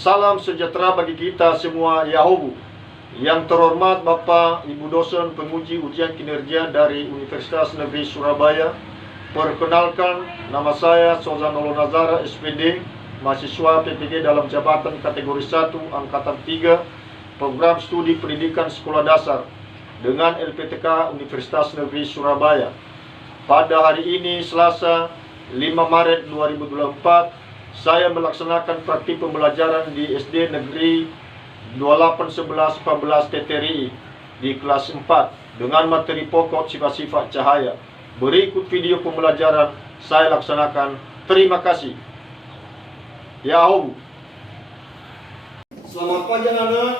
Salam sejahtera bagi kita semua Yahobu. Yang terhormat Bapak Ibu dosen penguji ujian kinerja dari Universitas Negeri Surabaya. Perkenalkan, nama saya Sozanolo Nazara SPD, mahasiswa PPG dalam jabatan kategori 1 Angkatan 3, Program Studi Pendidikan Sekolah Dasar dengan LPTK Universitas Negeri Surabaya. Pada hari ini Selasa 5 Maret 2024, saya melaksanakan praktik pembelajaran di SD Negeri 2811 14 TTRI di kelas 4 dengan materi pokok sifat-sifat cahaya. Berikut video pembelajaran saya laksanakan. Terima kasih. Yahobu. Selamat pagi anak-anak.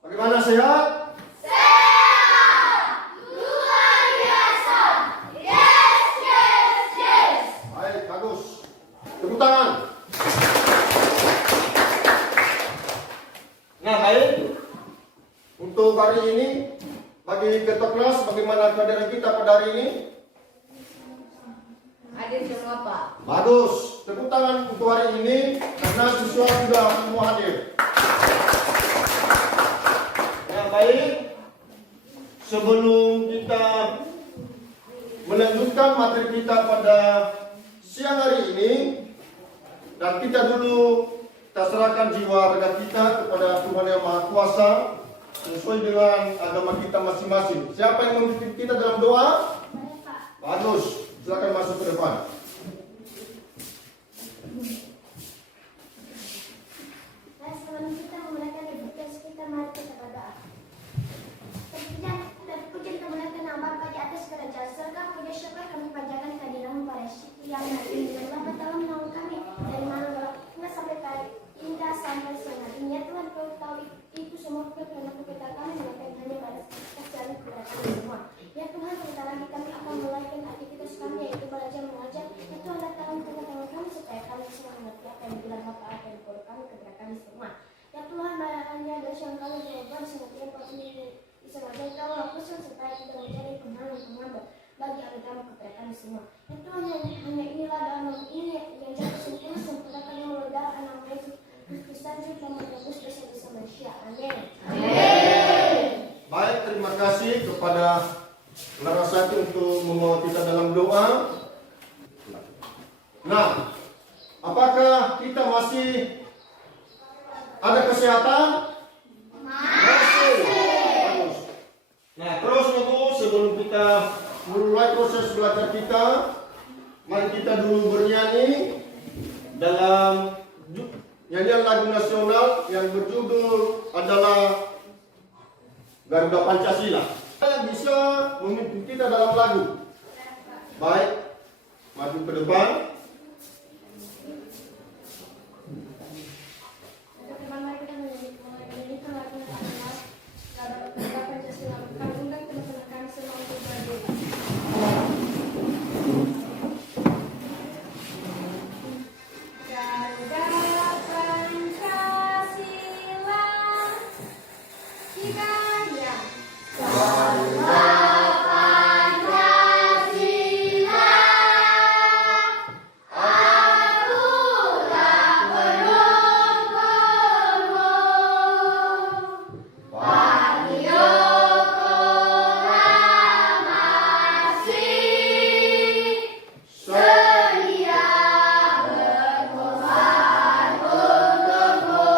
Bagaimana, sehat? Tepuk tangan. Nah, baik. Untuk hari ini, bagi ketua kelas, bagaimana keadaan kita pada hari ini? Hadir semua, Pak. Bagus. Tepuk tangan untuk hari ini karena siswa sudah semua hadir. Nah, baik. Sebelum kita melanjutkan materi kita pada siang hari ini, dan kita dulu serahkan jiwa raga kita kepada Tuhan Yang Maha Kuasa sesuai dengan agama kita masing-masing. Siapa yang memimpin kita dalam doa? Bagus, silakan masuk ke depan. Sebelum kita memulaikan ibadah kita, mari kita berdoa. Terpuji kemuliaan nama Bapa di atas kerajaan surga, puji syukur kami panjatkan kehadiran-Mu pada siang hari ini. Bapa tolong menolong kami dari mana hingga sampai kali indah sampai siang hari ini. Ya Tuhan, Kau tahu itu semua karena kita kami melakukan hanya pada kecuali kepada kami semua. Ya Tuhan, sebentar lagi kami akan mulaikan aktivitas kami yaitu belajar mengajar. Ya Tuhan, datang tengah-tengah kami supaya kami semua mengerti apa yang dibilang Bapa akan guru kami kepada kami semua. Ya Tuhan, hanya dosa yang kami berubah senantiasa kau sendiri. Sebagai kau lakukan supaya kita menjadi penghambat bagi agama kepada kami semua. Ya Tuhan, hanya inilah dalam ini yang jatuh sempurna sempurnakan yang meledar anak Yesus Kristus dan menebus dosa-dosa manusia. Amin. Baik, terima kasih kepada Larasati untuk membawa kita dalam doa. Nah, apakah kita masih ada kesehatan? Masih. Nah, terus Ibu, sebelum kita mulai proses belajar kita, mari kita dulu bernyanyi dalam nyanyian lagu nasional yang berjudul adalah Garuda Pancasila. Yang bisa memimpin kita dalam lagu. Baik, maju ke depan. Mari kita menyanyikan lagu nasional Garuda Pancasila. Kami undang teman-teman kami semua untuk berdiri. Garuda Pancasila, hidayah. Garuda Pancasila, akulah pendukungmu. Wario masih sedia berkorban untukmu.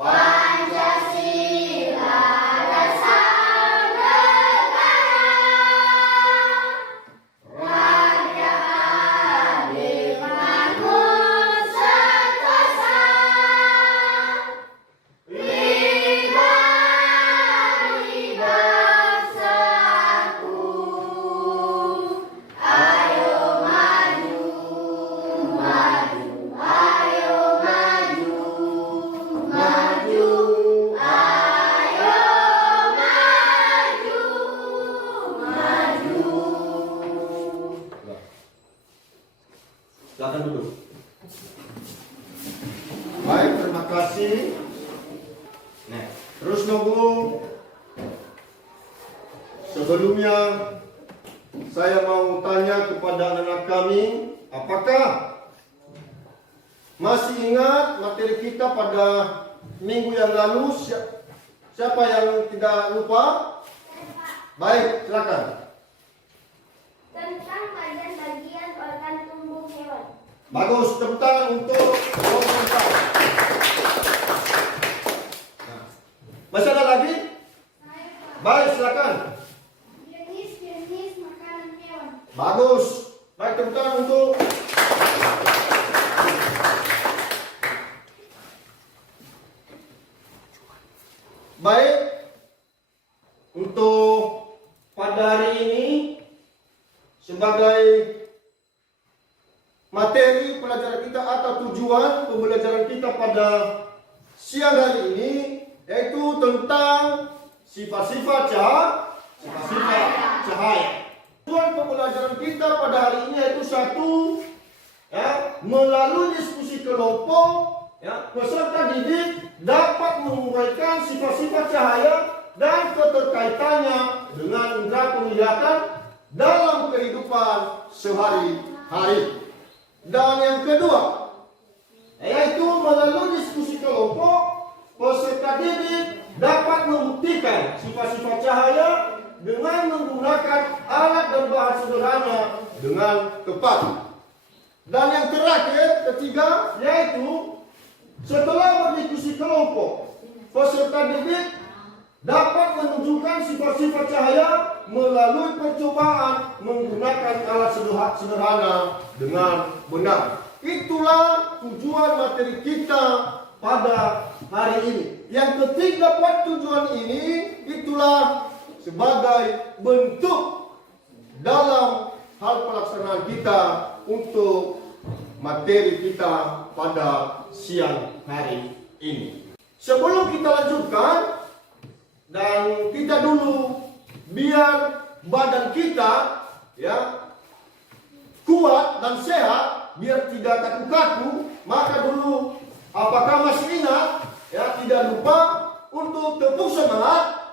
Pancasila dasar negara, raja adil makmur sentosa. Bangsaku, ayo maju, maju, ayo maju, maju, ayo maju, maju. Silakan duduk. Baik, terima kasih. Nah, terus nunggu. Sebelumnya Saya mau tanya kepada anak kami, apakah masih ingat materi kita pada minggu yang lalu? Siapa yang tidak lupa? Baik, silakan. Tentang bagian-bagian organ tubuh hewan. Bagus, tepuk tangan untuk komentar. Nah, masih ada lagi? Baik, silakan. Jenis-jenis makanan hewan. Bagus. Baik, tepuk tangan untuk baik. Untuk pada hari ini sebagai materi pelajaran kita atau tujuan pembelajaran kita pada siang hari ini yaitu tentang sifat-sifat cahaya. Tujuan pembelajaran kita pada hari ini yaitu satu, ya, melalui diskusi kelompok, ya, peserta didik dapat menguraikan sifat-sifat cahaya dan keterkaitannya dengan indera penglihatan dalam kehidupan sehari-hari. Dan yang kedua, yaitu melalui diskusi kelompok, peserta didik dapat membuktikan sifat-sifat cahaya dengan menggunakan alat dan bahan sederhana dengan tepat. Dan yang terakhir, ketiga, yaitu setelah berdiskusi kelompok, peserta didik dapat menunjukkan sifat-sifat cahaya melalui percobaan menggunakan alat sederhana dengan benar. Itulah tujuan materi kita pada hari ini. Yang ketiga buat tujuan ini, itulah sebagai bentuk dalam hal pelaksanaan kita untuk materi kita pada siang hari ini. Sebelum kita lanjutkan, dan kita dulu biar badan kita, ya, kuat dan sehat, biar tidak kaku-kaku, maka dulu apakah masih ingat, ya, tidak lupa untuk tepuk semangat.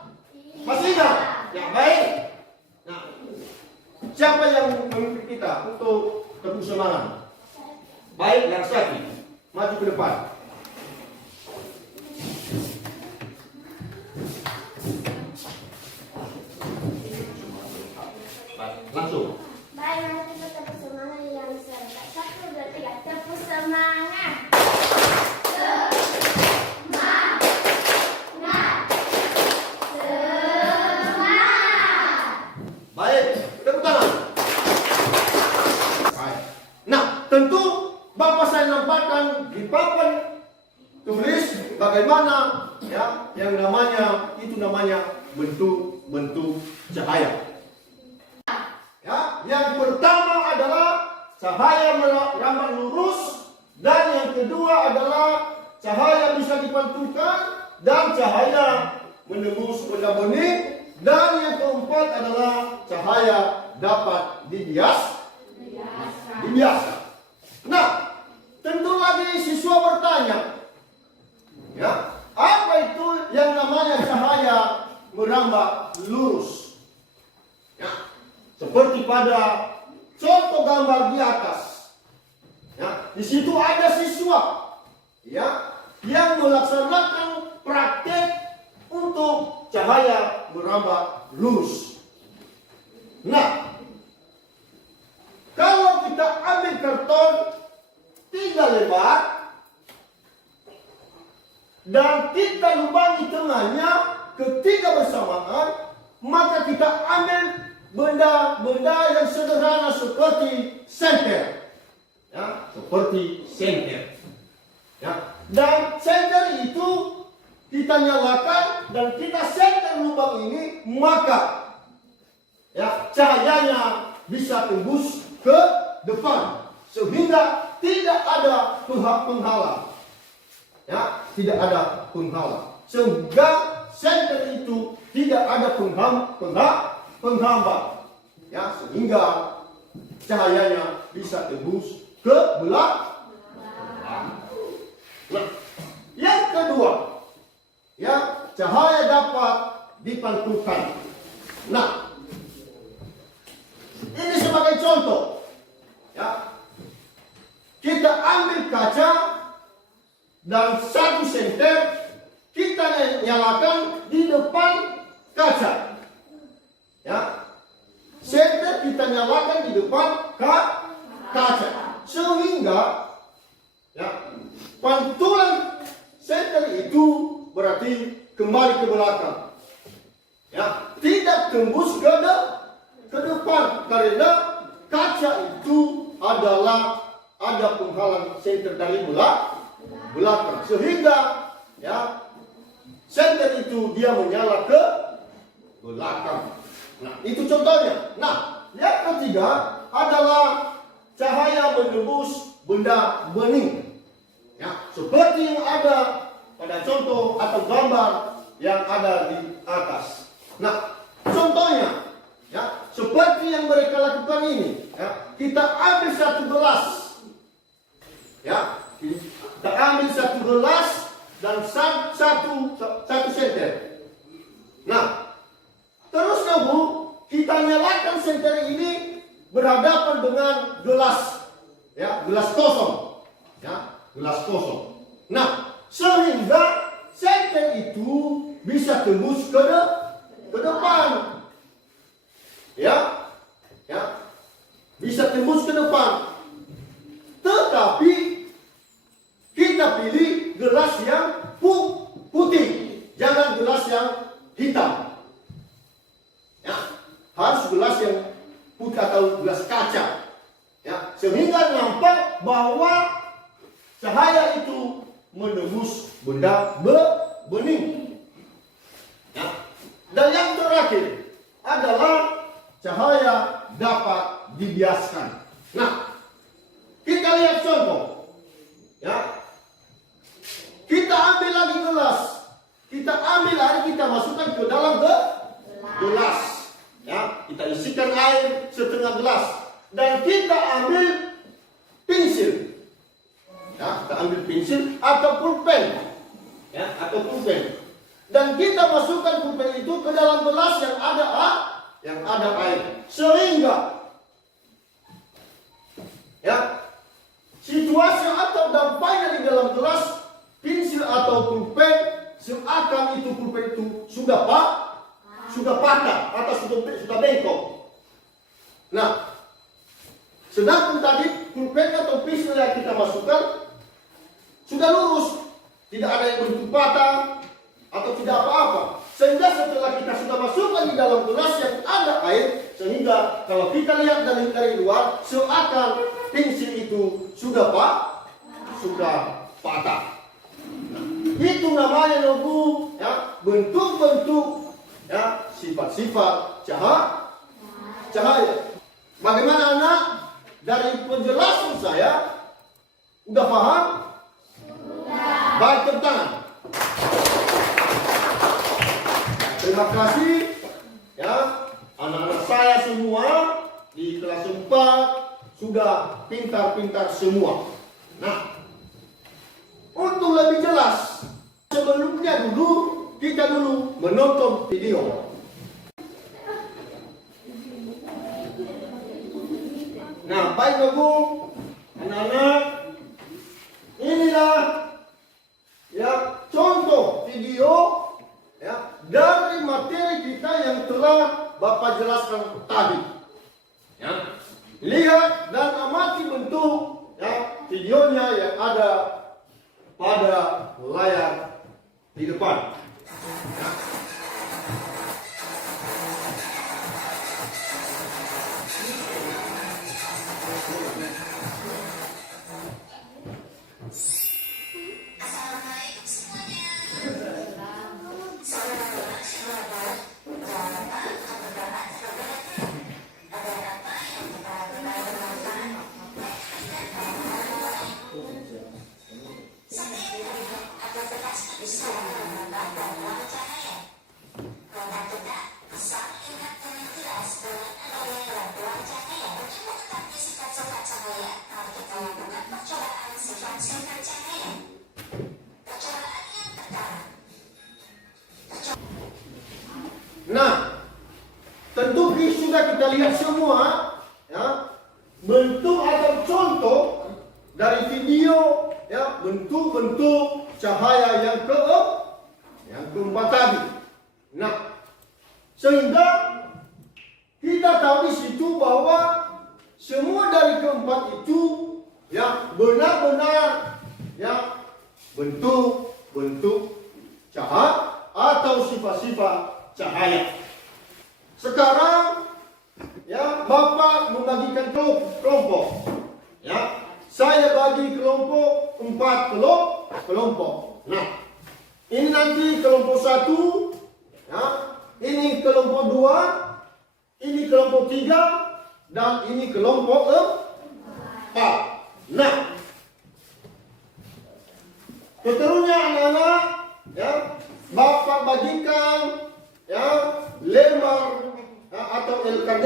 Masih ingat? Ya, baik. Nah, siapa yang memimpin kita untuk tepuk semangat? Baik, Laksati, maju ke depan. Langsung. Baik, mari kita tepuk semangat yang serta. 1, 2, 3, tepuk semangat. Baik, tepuk tangan. Baik. Nah, tentu Bapak saya nampakkan di papan tulis bagaimana, ya, yang namanya bentuk-bentuk cahaya. Ya, yang pertama adalah cahaya merambat lurus, dan yang kedua adalah cahaya bisa dipantulkan dan cahaya menembus benda bening, dan yang keempat adalah cahaya dapat dibiaskan. Nah, tentu lagi siswa bertanya, ya, apa itu yang namanya cahaya merambat lurus? Ya, seperti pada contoh gambar di atas, ya, di situ ada siswa, ya, yang melaksanakan praktek untuk cahaya merambat lurus. Nah, kalau kita ambil karton 3 lembar dan kita lubangi tengahnya ketiga bersamaan, maka kita ambil benda-benda yang sederhana seperti senter, ya, seperti senter, ya, dan senter itu kita nyalakan dan kita senter lubang ini, maka, ya, cahayanya bisa tembus ke depan sehingga tidak ada penghalang, ya, tidak ada penghalang, sehingga senter itu tidak ada penghambat, ya, sehingga cahayanya bisa tembus ke belakang. Nah, yang kedua, ya, cahaya dapat dipantulkan. Nah, Ini sebagai contoh. Ya. Kita ambil kaca dan satu senter kita nyalakan di depan kaca. Ya. Senter kita nyalakan di depan kaca. Sehingga ya, pantulan senter itu berarti kembali ke belakang. Ya, tidak tembus ke depan karena kaca itu adalah ada penghalang senter dari belakang, sehingga ya senter itu dia menyala ke belakang. Nah, itu contohnya. Nah, yang ketiga adalah cahaya menembus benda bening. Ya, seperti yang ada pada contoh atau gambar yang ada di atas. Nah, contohnya, ya, seperti yang mereka lakukan ini, ya, kita ambil satu gelas, ya, kita ambil satu gelas dan satu senter. Nah, terus kita nyalakan senter ini berhadapan dengan gelas, ya, gelas kosong, ya, gelas kosong. Nah, sehingga senter itu bisa tembus ke depan, ya, bisa tembus ke depan. Tetapi kita pilih gelas yang putih, jangan gelas yang hitam. Ya, harus gelas yang putih atau gelas kaca. Ya, sehingga nampak bahwa cahaya itu menembus benda bening. Ya. Dan yang terakhir adalah cahaya dapat dibiaskan. Nah, kita lihat contoh. Ya. Kita ambil lagi gelas. Kita ambil air, kita masukkan ke dalam gelas. Ya, kita isikan air setengah gelas dan kita ambil pensil. Ya, kita ambil pensil atau pulpen. Ya, atau pulpen. Dan kita masukkan pulpen itu ke dalam gelas yang ada air, sehingga ya situasi atau dampaknya di dalam gelas pensil atau pulpen seakan itu pulpen itu sudah patah atau sudah bengkok. Nah, sedangkan tadi pulpen atau pensil yang kita masukkan sudah lurus, tidak ada yang bentuk patah atau tidak apa-apa. Sehingga setelah kita sudah masukkan di dalam gelas yang ada air, sehingga kalau kita lihat dari luar seakan pensil itu sudah patah. Nah, itu namanya ya, bentuk-bentuk ya, sifat-sifat cahaya. Bagaimana anak? Dari penjelasan saya udah paham? Baik, tepuk tangan. Terima kasih ya, anak-anak saya semua di kelas 4 sudah pintar-pintar semua. Nah, untuk lebih jelas, sebelumnya kita menonton video. Nah, baik Ibu, anak-anak, inilah ya contoh video ya dari materi kita yang telah Bapak jelaskan tadi. Ya, lihat dan amati bentuk ya videonya yang ada pada layar di depan. Ya. Nah, tentu sudah kita lihat semua dari video ya bentuk-bentuk cahaya yang keempat tadi. Nah, sehingga kita tahu di situ bahwa semua dari keempat itu ya benar-benar ya bentuk-bentuk cahaya atau sifat-sifat cahaya. Sekarang ya Bapak membagikan kelompok. Ya, saya bagi kelompok 4 kelompok. Nah, ini nanti kelompok 1, ya, ini kelompok 2, ini kelompok 3, dan ini kelompok 4. Nah, seterusnya anak-anak, ya, Bapak bagikan ya lembar ya, atau LKD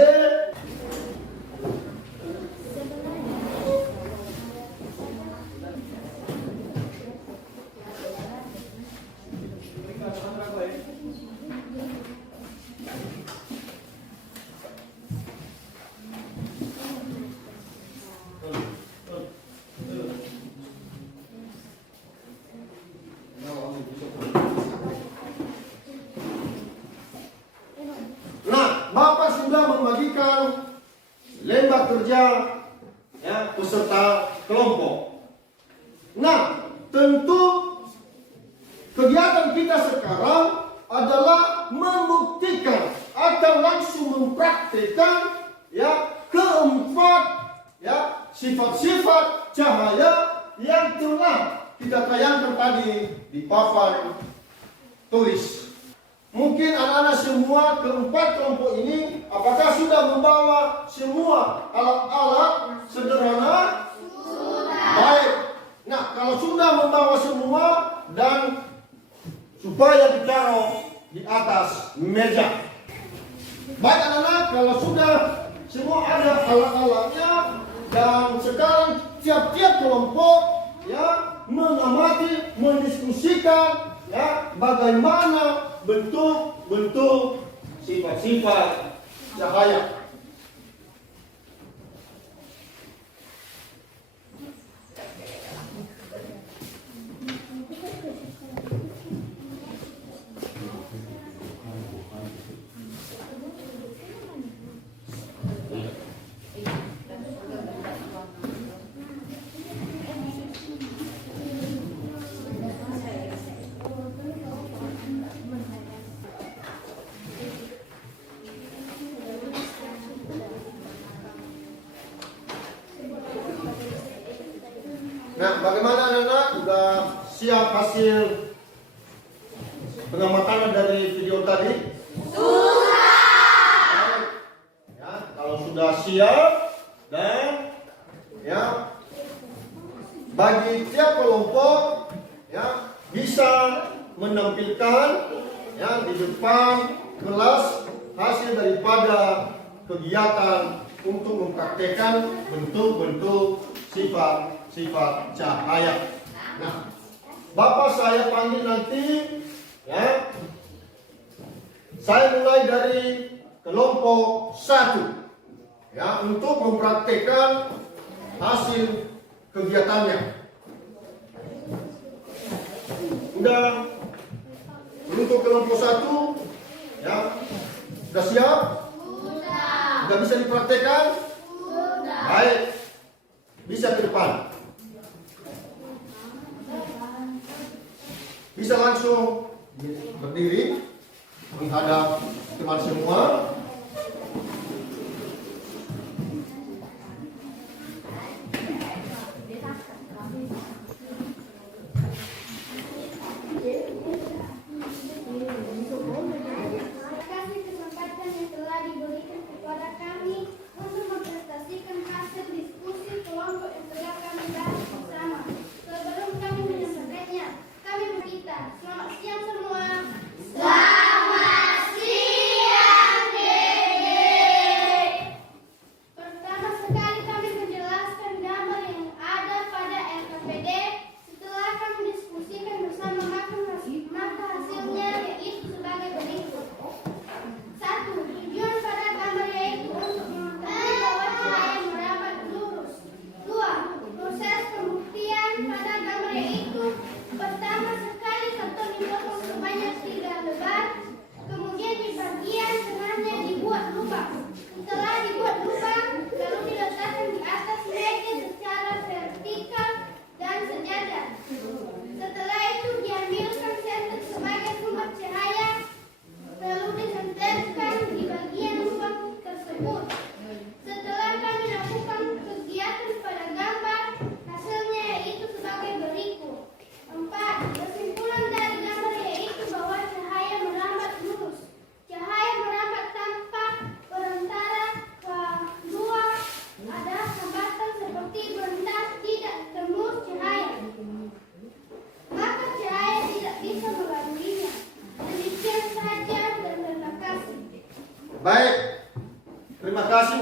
membagikan lembar kerja ya, peserta kelompok. Nah, tentu kegiatan kita sekarang adalah membuktikan atau langsung mempraktikkan ya keempat ya sifat-sifat cahaya yang telah kita tayangkan tadi di papan tulis. Mungkin anak-anak semua keempat kelompok ini apakah sudah membawa semua alat-alat sederhana? Sudah. Baik. Nah, kalau sudah membawa semua dan supaya ditaruh di atas meja. Baik anak-anak, kalau sudah semua ada alat-alatnya dan sekarang tiap-tiap kelompok ya mengamati, mendiskusikan ya bagaimana bentuk-bentuk sifat-sifat cahaya. Nah, bagaimana anak-anak? Sudah siap hasil pengamatan dari video tadi? Sudah. Ya, kalau sudah siap dan ya bagi tiap kelompok ya bisa menampilkan ya di depan kelas hasil daripada kegiatan untuk mempraktekkan bentuk-bentuk sifat cahaya. Nah, Bapak saya panggil nanti ya. Saya mulai dari kelompok 1 ya untuk mempraktekkan hasil kegiatannya. Udah untuk kelompok 1 ya. Sudah siap? Sudah. Sudah bisa dipraktekkan? Sudah. Baik. Bisa ke depan. Bisa langsung berdiri menghadap teman semua. Selamat siang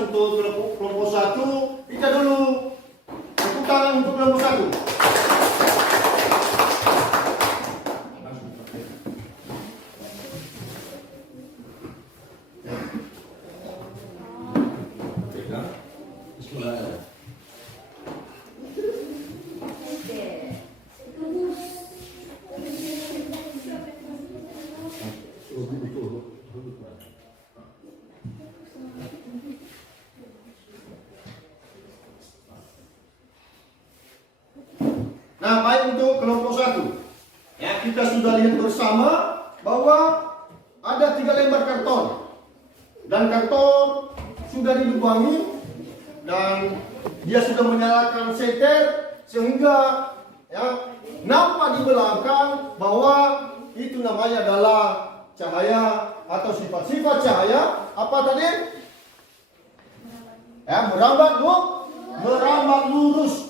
untuk kelompok 1. Kita dulu tepuk tangan untuk kelompok 1. Nah, baik untuk kelompok 1. Ya, kita sudah lihat bersama bahwa ada 3 lembar karton. Dan karton sudah dilubangi dan dia sudah menyalakan seter sehingga ya nampak di belakang bahwa itu namanya adalah cahaya atau sifat-sifat cahaya apa tadi? Ya, merambat lurus.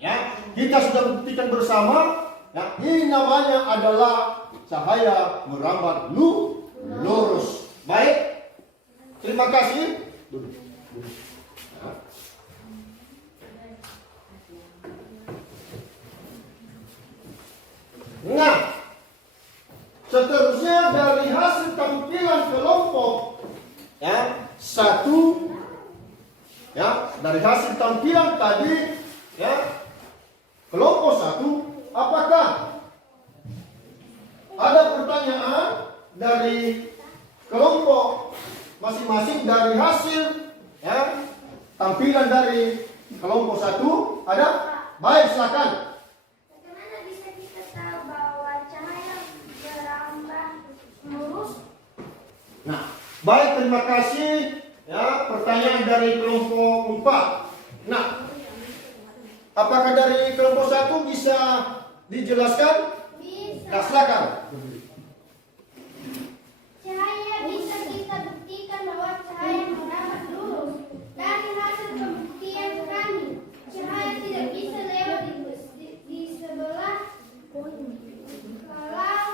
Ya, kita sudah buktikan bersama. Ya, ini namanya adalah cahaya merambat lurus. Baik, terima kasih. Ya. Nah, seterusnya dari hasil tampilan kelompok ya 1 ya, dari hasil tampilan tadi ya kelompok 1, apakah ada pertanyaan dari kelompok masing-masing dari hasil ya tampilan dari kelompok 1? Ada? Baik, silakan. Bagaimana bisa kita tahu bahwa cahaya merambat lurus? Nah, baik, terima kasih ya pertanyaan dari kelompok 4. Nah, apakah dari kelompok 1 bisa dijelaskan? Bisa. Nah, silakan. Cahaya bisa kita buktikan bahwa cahaya merambat lurus. Dari hasil pembuktian kami, cahaya tidak bisa lewat di sebelah kalau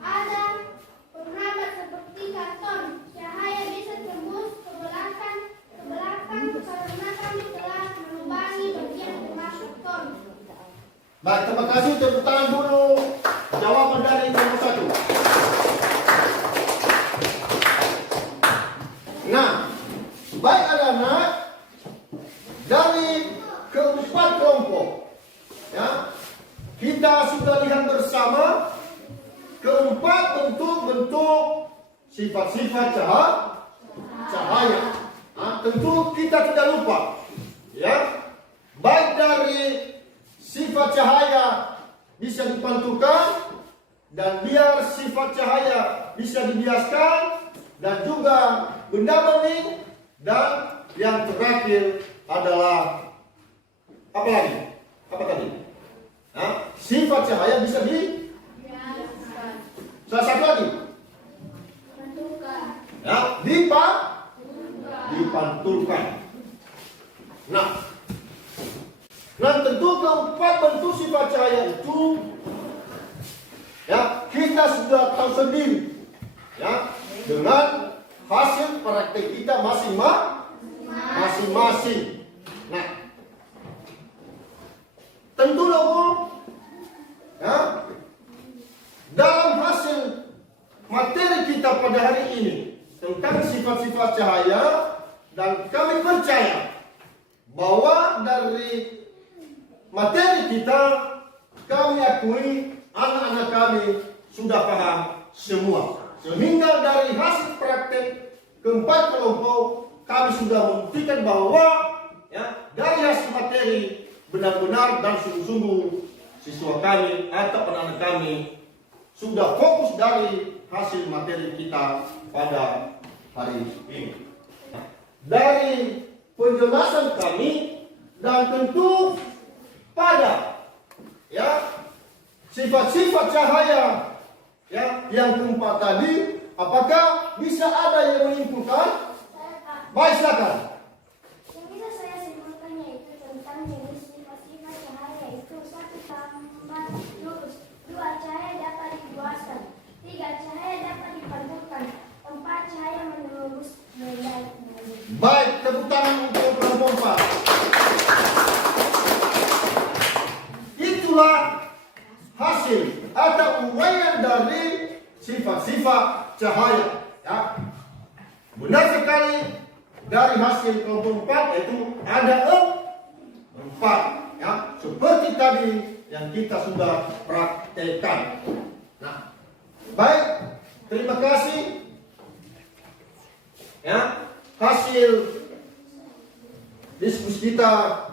ada perambat seperti karton. Cahaya bisa tembus ke belakang karena kami telah melubangi bagian tengah karton. Baik, terima kasih. Tepuk tangan dulu jawaban dari kelompok 1. Nah, baik anak-anak, dari keempat kelompok ya kita sudah lihat bersama keempat bentuk sifat-sifat cahaya. Nah, tentu kita tidak lupa ya, baik dari sifat cahaya bisa dipantulkan dan biar sifat cahaya bisa dibiaskan dan juga benda bening, dan yang terakhir adalah apa lagi? Apa tadi? Nah, sifat cahaya bisa salah satu lagi ya, dipantulkan. Nah, tentu keempat bentuk sifat cahaya itu ya kita sudah tahu sendiri ya dengan hasil praktek kita masing-masing. Nah, tentu dong ya dalam hasil materi kita pada hari ini tentang sifat-sifat cahaya, dan kami percaya bahwa dari materi kita kami akui anak-anak kami sudah paham semua. Sehingga dari hasil praktek keempat kelompok kami sudah membuktikan bahwa ya dari hasil materi benar-benar dan sungguh-sungguh siswa kami atau anak-anak kami sudah fokus dari hasil materi kita pada hari ini. Dari penjelasan kami dan tentu pada ya sifat-sifat cahaya ya yang keempat tadi, apakah bisa ada yang menyimpulkan? Baik, silakan. Yang bisa saya simpulkan yaitu tentang jenis sifat-sifat cahaya itu: 1. Tambah lurus, 2. Cahaya dapat diluaskan, 3. Cahaya dapat dipantulkan, 4. Cahaya menembus benda. besar. Itulah hasil atau uraian dari sifat-sifat cahaya. Ya. Benar sekali dari hasil kelompok 4 yaitu ada 4. Ya, seperti tadi yang kita sudah praktekkan. Nah, baik, terima kasih. Ya, hasil diskusi kita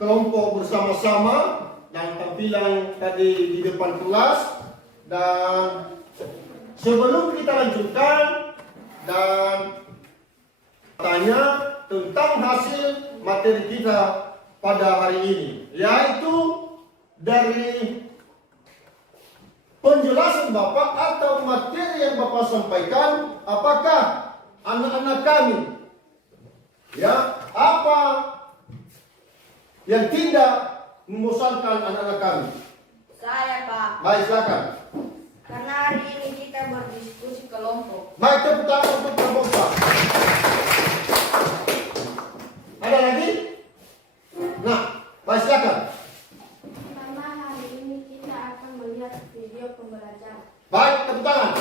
kelompok bersama-sama dan tampilan tadi di depan kelas. Dan sebelum kita lanjutkan dan tanya tentang hasil materi kita pada hari ini, yaitu dari penjelasan Bapak atau materi yang Bapak sampaikan, apakah anak-anak kami ya apa yang tidak membosankan anak-anak kami? Saya, Pak. Baik, silakan. Karena hari ini kita berdiskusi kelompok. Baik, tepuk tangan untuk kelompok Pak. Ada lagi? Nah, baik, silakan. Pertama, hari ini kita akan melihat video pembelajaran. Baik, tepuk tangan.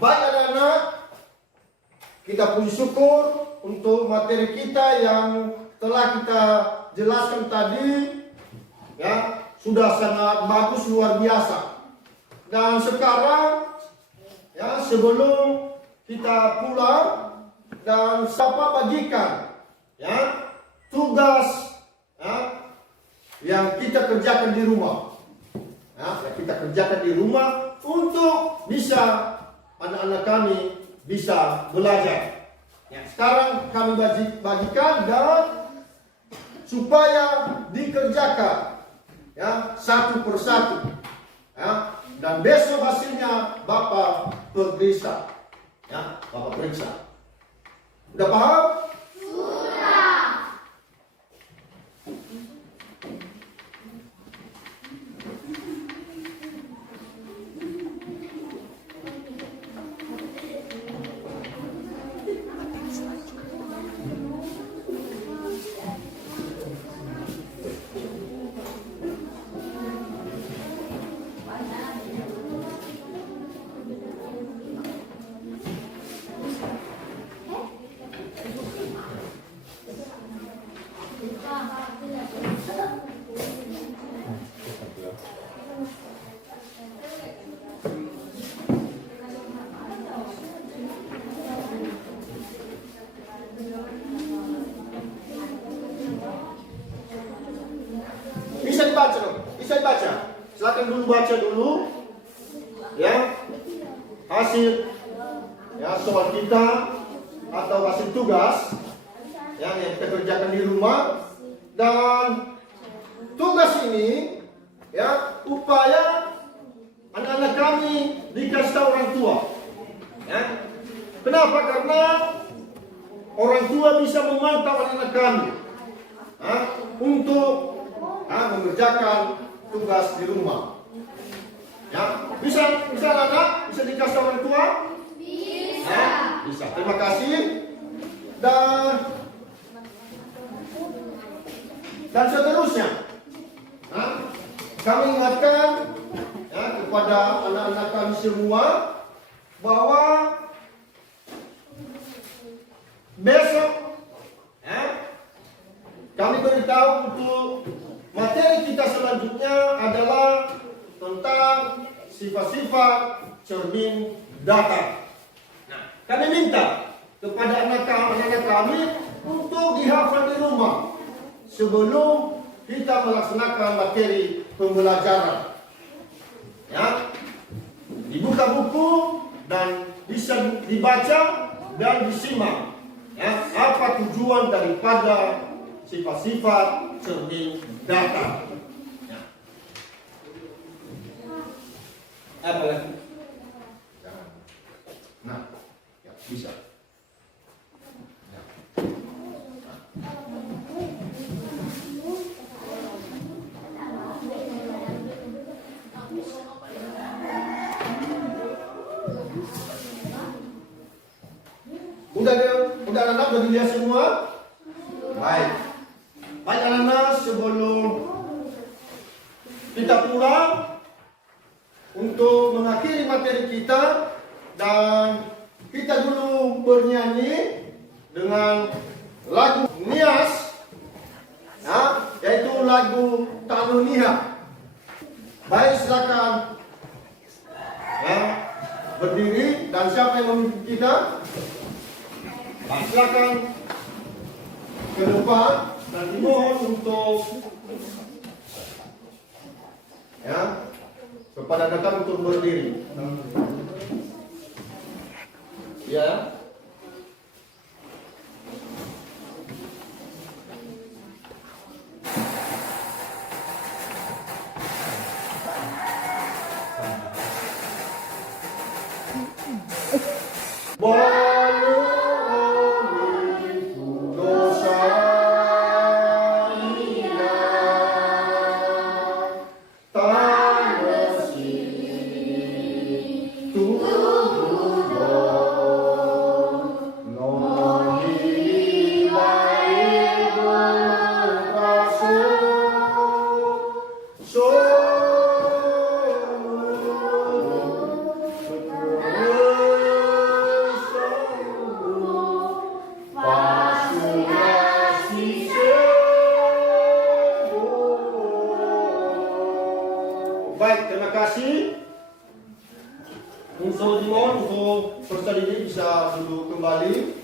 Baik anak-anak, kita puji syukur untuk materi kita yang telah kita jelaskan tadi, ya sudah sangat bagus, luar biasa. Dan sekarang, ya sebelum kita pulang dan siapa bagikan, ya tugas ya, yang kita kerjakan di rumah, ya, yang kita kerjakan di rumah untuk bisa anak-anak kami bisa belajar. Ya, sekarang kami bagikan dan supaya dikerjakan ya satu persatu. Ya, dan besok hasilnya Bapak periksa. Ya, Bapak periksa. Udah paham? Bisa dibaca dong, bisa dibaca. Silakan dulu baca dulu, ya hasil ya soal kita atau hasil tugas yang kita kerjakan di rumah. Dan tugas ini ya upaya anak-anak kami dikasih tahu orang tua. Ya. Kenapa? Karena orang tua bisa memantau anak-anak kami untuk mengerjakan tugas di rumah. Ya, bisa anak bisa dikasih orang tua? Bisa. Bisa. Terima kasih. Dan seterusnya. Kami ingatkan ya, kepada anak-anak kami semua bahwa besok kami beritahu untuk materi kita selanjutnya adalah tentang sifat-sifat cermin datar. Nah, kami minta kepada anak-anak kami untuk dihafal di rumah sebelum kita melaksanakan materi pembelajaran. Ya, dibuka buku dan bisa dibaca dan disimak. Ya, apa tujuan daripada sifat-sifat cermin datar. Ya. Apa lagi? Nah, ya, bisa. Ya. Udah anak-anak bagi dia semua? Baik. Baik anak-anak, sebelum kita pulang untuk mengakhiri materi kita, dan kita dulu bernyanyi dengan lagu Nias, ya, yaitu lagu Tanunia. Baik, silakan ya, berdiri, dan siapa yang memimpin kita? Baik, silakan ke depan dan dimohon untuk ya kepada rekan untuk berdiri. Ya. Baik, terima kasih. Unsur dimohon untuk peserta ini bisa duduk kembali.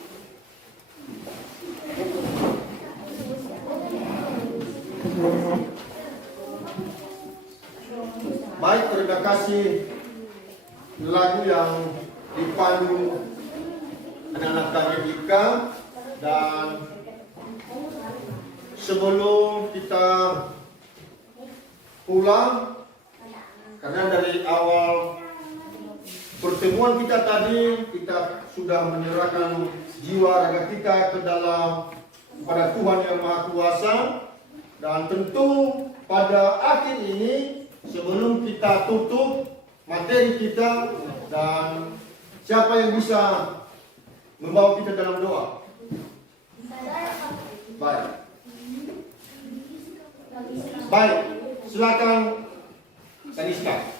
Baik, terima kasih. Lagu yang dipandu anak-anak kami Ika, dan sebelum kita pulang, karena dari awal pertemuan kita tadi, kita sudah menyerahkan jiwa raga kita ke dalam pada Tuhan yang Maha Kuasa. Dan tentu pada akhir ini, sebelum kita tutup materi kita, dan siapa yang bisa membawa kita dalam doa? Baik. Baik, silakan Kaniska.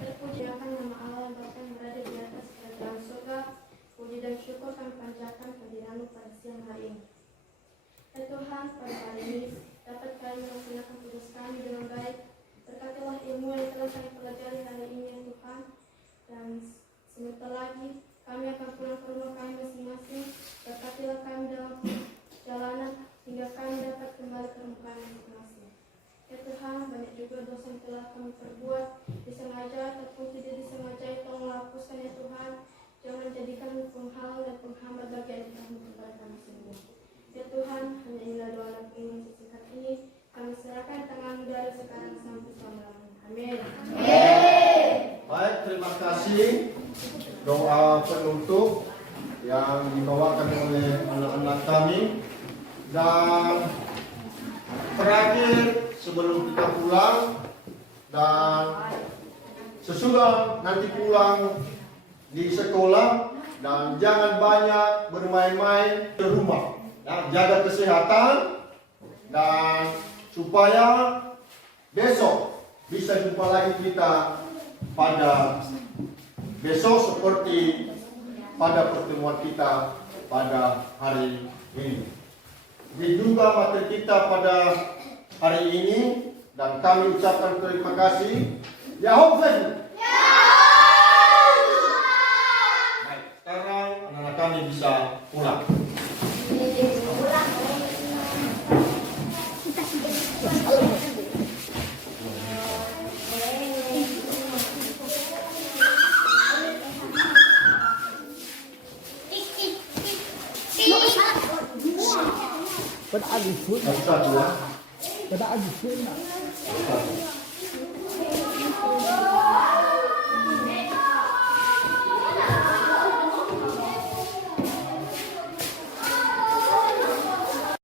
Terpuji akan nama Allah Bapa yang berada di atas kerajaan surga. Puji dan syukur kami panjatkan kehadiran-Mu pada siang hari ini. Ya Tuhan, pada hari ini dapat kami melaksanakan tugas kami dengan baik. Berkatilah ilmu yang telah kami pelajari hari ini ya Tuhan. Dan sebentar lagi kami akan pulang ke rumah kami masing-masing. Berkatilah kami dalam jalanan hingga kami dapat kembali ke rumah kami masing-masing. Ya Tuhan, banyak juga dosa yang telah kami perbuat, disengaja ataupun tidak disengaja, tolong hapuskan ya Tuhan. Jangan jadikan penghalang dan penghambat bagi ajaran kepada kami semua. Ya Tuhan, hanya inilah doa dan keinginan sesingkat ini. Kami serahkan tangan-Mu dari sekarang sampai selama-lamanya. Amin. Baik, terima kasih. Doa penutup yang dibawakan oleh anak-anak kami. Dan terakhir, sebelum kita pulang dan sesudah nanti pulang di sekolah, dan jangan banyak bermain-main di rumah. Ya, jaga kesehatan, dan supaya besok bisa jumpa lagi kita pada besok seperti pada pertemuan kita pada hari ini. Diduga materi kita pada hari ini, dan kami ucapkan terima kasih. Yahoo! Baik, sekarang anak-anak kami bisa pulang. Tik, tik, tik, tik. Satu-satu ya. Satu-satu.